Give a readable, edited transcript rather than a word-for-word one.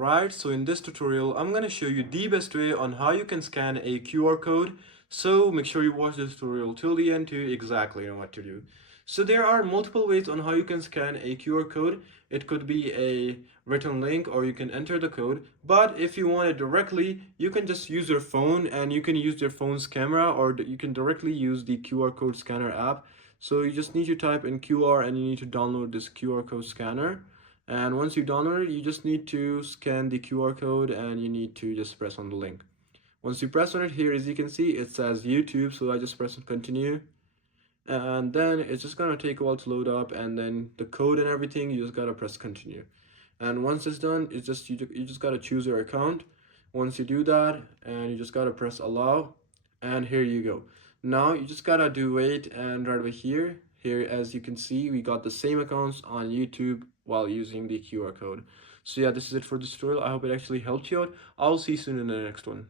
Alright, so in this tutorial, I'm going to show you the best way on how you can scan a QR code. So make sure you watch this tutorial till the end to exactly know what to do. So there are multiple ways on how you can scan a QR code. It could be a written link or you can enter the code. But if you want it directly, you can just use your phone and you can use your phone's camera or you can directly use the QR code scanner app. So you just need to type in QR and you need to download this QR code scanner. And once you download it, you just need to scan the QR code and you need to just press on the link. Once you press on it, here as you can see, it says YouTube, so I just press on continue. And then it's just gonna take a while to load up, and then the code and everything, you just gotta press continue. And once it's done, it's just you just gotta choose your account. Once you do that, and you just gotta press allow, and here you go. Now you just gotta do wait, and right over here as you can see, we got the same accounts on YouTube while using the QR code. So yeah, this is it for this tutorial. I hope it actually helped you out. I'll see you soon in the next one.